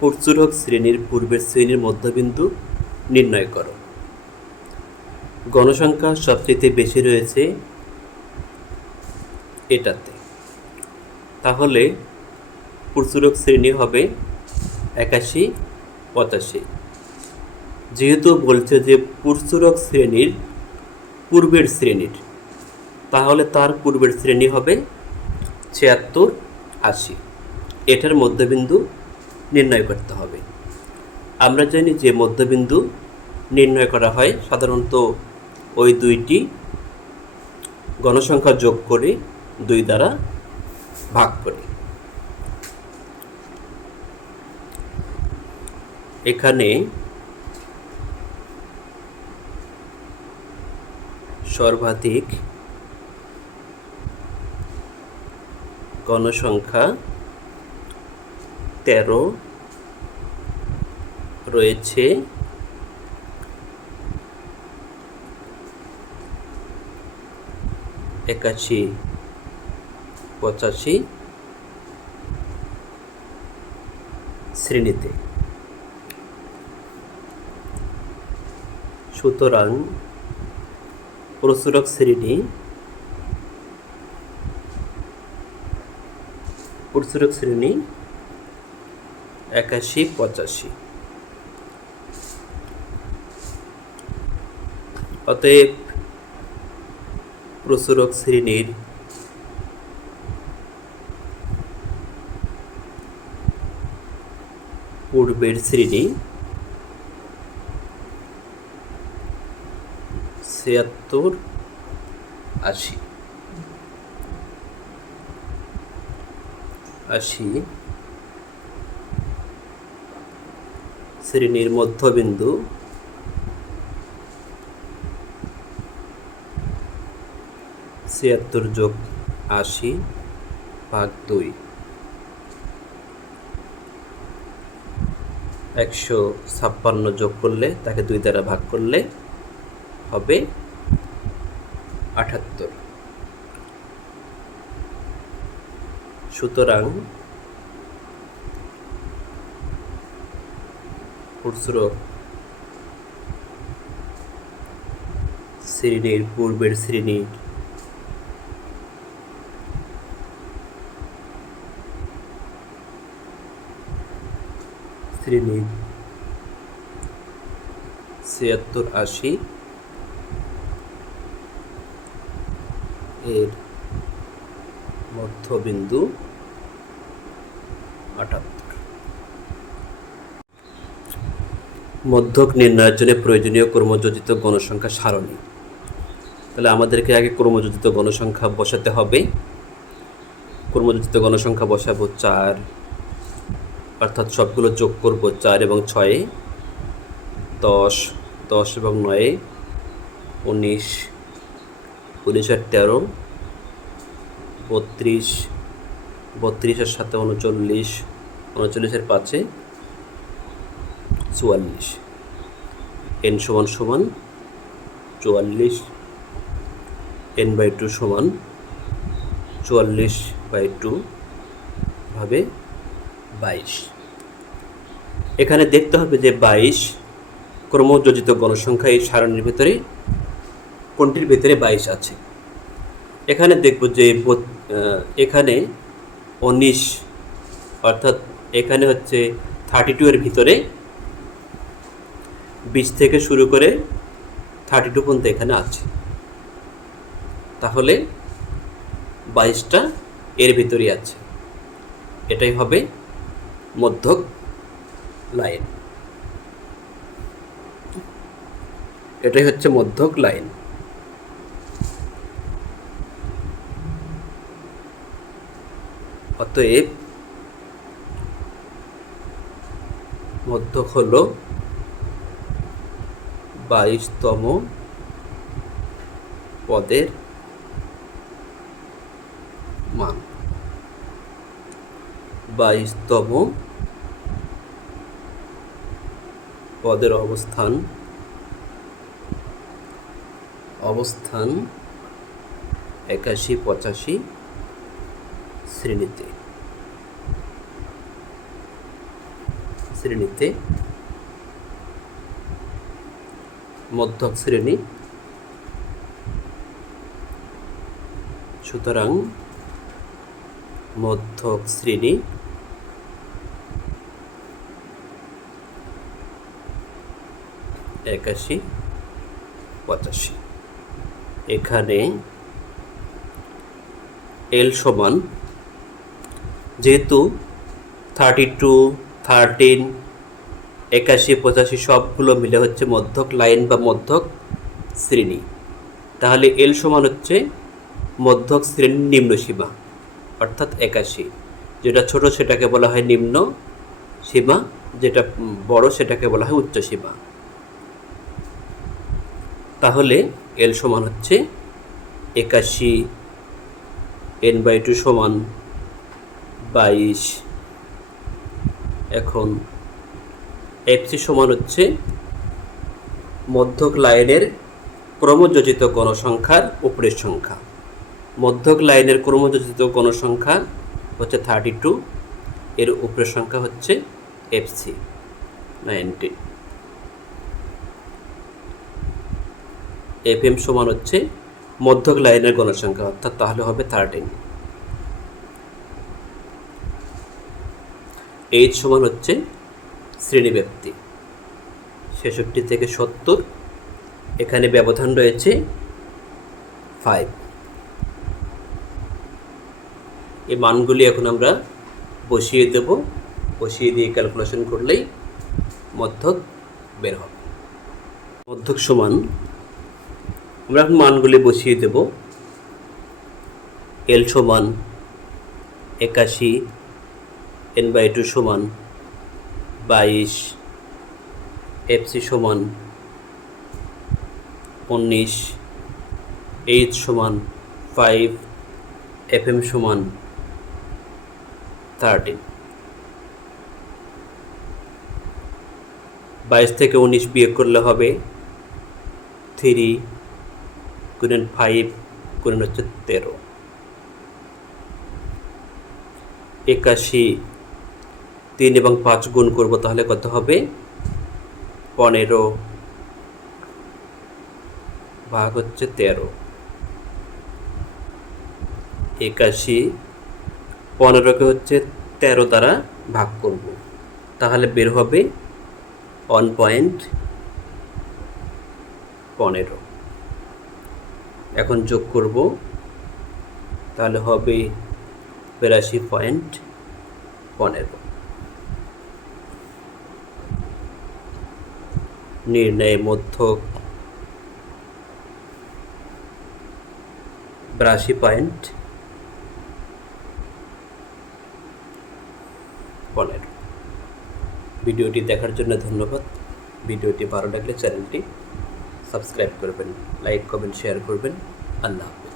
প্রচুরক শ্রেণীর পূর্বের শ্রেণীর মধ্যবিন্দু নির্ণয় করো। গণসংখ্যা সবচেয়ে বেশি রয়েছে এটাতে, তাহলে প্রচুরক শ্রেণী হবে 81, 85। যেহেতু বলছে যে প্রচুরক শ্রেণীর পূর্বের শ্রেণীর, তাহলে তার পূর্বের শ্রেণী হবে 76, 80। এটার মধ্যবিন্দু নির্ণয় করতে হবে। আমরা জানি যে মধ্যবিন্দু নির্ণয় করা হয় সাধারণত ওই দুইটি গণসংখ্যা যোগ করে 2 দ্বারা ভাগ করে। এখানে সর্বাধিক গণসংখ্যা 13 রয়েছে একাশি, 85 শ্রেণীতে। সুতরাং প্রচুরক শ্রেণী 81, 85। অতএব প্রচুরক শ্রেণীর পূর্বের শ্রেণী 76, 80। শ্রেণীর মধ্যবিন্দু 76 যোগ 80 ভাগ 2, 156 যোগ করলে, তাকে 2 দ্বারা ভাগ করলে হবে 78। সুতরাং প্রচুরক শ্রেণীর পূর্বের শ্রেণীর শ্রেণীর 76, 80 এর মধ্যবিন্দু 78। মধ্যক নির্ণয়ের জন্য প্রয়োজনীয় ক্রমযোজিত গণসংখ্যা সারণী। তাহলে আমাদেরকে আগে ক্রমযোজিত গণসংখ্যা বসাতে হবে। ক্রমযোজিত গণসংখ্যা বসাবো 4, অর্থাৎ সবগুলো যোগ করব 4 এবং 6, 10, 10 এবং 9, 19, 19 আর 13, 32, 32 আর 7, 39, 39 আর 5, 44। n সমান 44, n/2 সমান 44/2 ভাবে 22। এখানে দেখতে হবে যে 22 ক্রমযোজিত গণসংখ্যা এই সারণীর ভিতরে কোনটির ভিতরে 22 আছে। এখানে দেখব যে এখানে 19, অর্থাৎ এখানে হচ্ছে 32 এর ভিতরে 20 থেকে শুরু করে 32 পর্যন্ত এখানে আছে, তাহলে 22টা এর ভিতরেই আছে। এটাই হবে মধ্যক লাইন। এটাই হচ্ছে মধ্যক লাইন। অতএব মধ্যক হলো 22তম পদের মান। 22তম পদের অবস্থান 81, 85 শ্রেণীতে। শ্রেণীতে মধ্যক শ্রেণী, সুতরাং মধ্যক শ্রেণী একাশি 85। এখানে এল সমান, যেহেতু 32, 13, 81, 85 সবগুলো মিলে হচ্ছে মধ্যক লাইন বা মধ্যক শ্রেণী, তাহলে এল সমান হচ্ছে মধ্যক শ্রেণীর নিম্ন সীমা অর্থাৎ 81। যেটা ছোট সেটাকে বলা হয় নিম্ন সীমা, যেটা বড় সেটাকে বলা হয় উচ্চ সীমা। তাহলে এল সমান হচ্ছে 81, n/2 সমান 22। এখন এফসি সমান হচ্ছে মধ্যক লাইনের ক্রমযোজিত গণসংখ্যার উপরের সংখ্যা। মধ্যক লাইনের ক্রমযোজিত গণসংখ্যা হচ্ছে 32, এর উপরের সংখ্যা হচ্ছে এফসি 19। এফএম সমান হচ্ছে মধ্যক লাইনের গণসংখ্যা, অর্থাৎ তাহলে হবে 13। এইচ সমান হচ্ছে শ্রেণীব্যাপ্তি 66 থেকে 70, এখানে ব্যবধান রয়েছে 5। এই মানগুলি এখন আমরা বসিয়ে দেব, বসিয়ে দিয়ে ক্যালকুলেশন করলেই মধ্যক বের হবে। মধ্যক সমান, আমরা এখন মানগুলি বসিয়ে দেব। এল সমান 81, n/2 সমান 22, এফসি সমান 19, এইচ সমান 5, এফএম সমান 13। 22 থেকে 19 বিয়োগ করলে হবে 3 গুণন 5 গুণন হচ্ছে 13। 81 3 এবং 5 গুণ করব, তাহলে কত হবে 15 ভাগ হচ্ছে 13। 81 15কে হচ্ছে 13 দ্বারা ভাগ করব, তাহলে বের হবে 1.15। এখন যোগ করব, তাহলে হবে 82.15। নির্ণয় মধ্যক 82.15। ভিডিওটি দেখার জন্য ধন্যবাদ। ভিডিওটি ভালো লাগলে চ্যানেলটি সাবস্ক্রাইব করবেন, লাইক, কমেন্ট, শেয়ার করবেন। আল্লাহ হাফেজ।